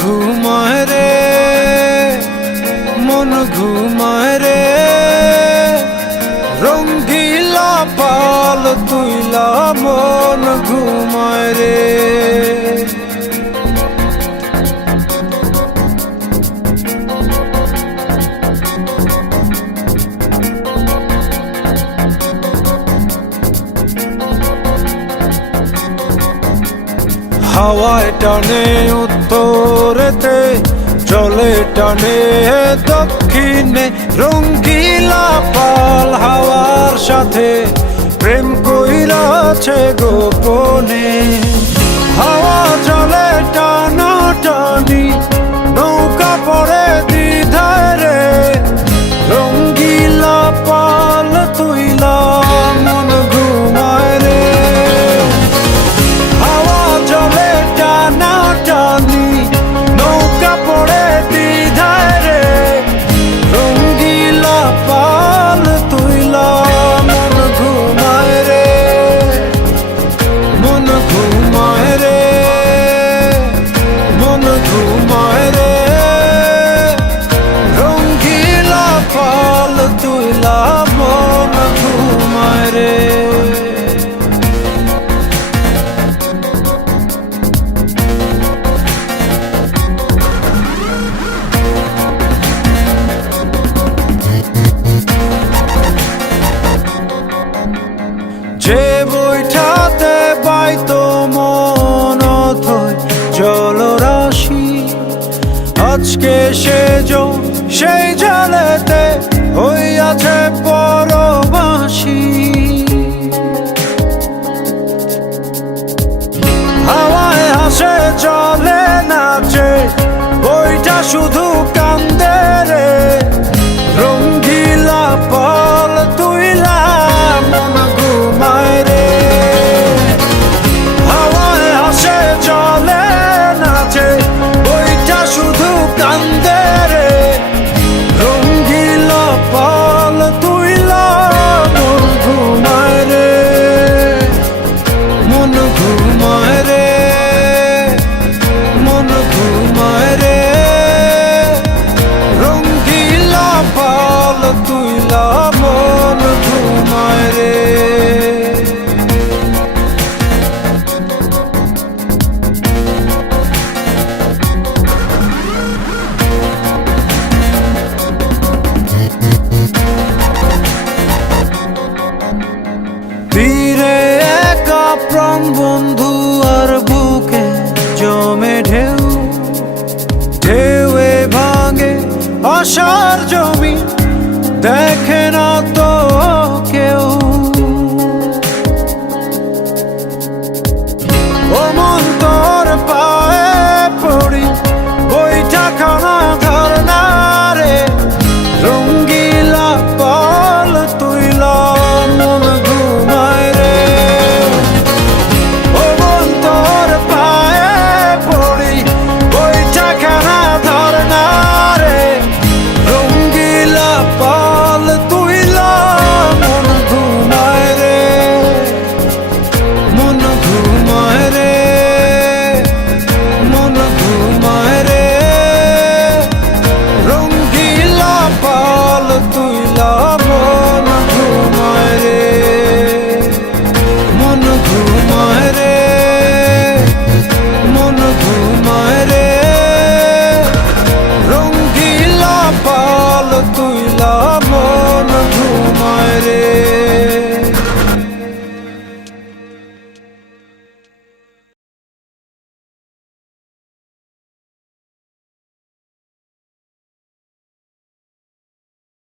ঘুমায় রে মন ঘুমায় রে, রঙ্গিলা পাল তুইলা মন ঘুমায় রে। হাওয়ায় টানে উত্তরেতে, চলে টানে দক্ষিণে, রঙ্গিলা পাল হাওয়ার সাথে প্রেম কইরাছে গোপনে। হাওয়া চলে টানা টানি, নৌকা পড়ে দ্বিধায় রে, রঙ্গিলা পাল তুইলা মন ঘুমায় রে। হাওয়া চলে টানা টানি, নৌকা পড়ে দ্বিধায় রে, রঙ্গিলা পাল তুইলা মন ঘুমায় রে, মন ঘুমায় রে, মন ঘুমায় রে, রঙ্গিলা পাল তুইলা মন ঘুমায় রে। যে বইটাতে বাইতো মন অথই জলরাশি, আজকে সেই জলেতে হইয়াছে পরবাসী। হাওয়ায় হাসে চলে নাচে, বইটা শুধু কান্দে রে, রঙ্গিলা পাল তুইলা মন ঘুমায় রে। হাওয়ায় হাসে চলে নাচে, বইটা শুধু কান্দে রে, রঙ্গিলা পাল তুইলা মন ঘুমায় রে, মন ঘুমায় রে, মন ঘুমায় রে, রঙ্গিলা পাল তুইলা মন ঘুমায় রে। তীরে একা প্রাণ বন্ধু আর বুকে জমে ঢেউ, ঢেউয়ে ভাঙে আশার জমি, দেখে না তো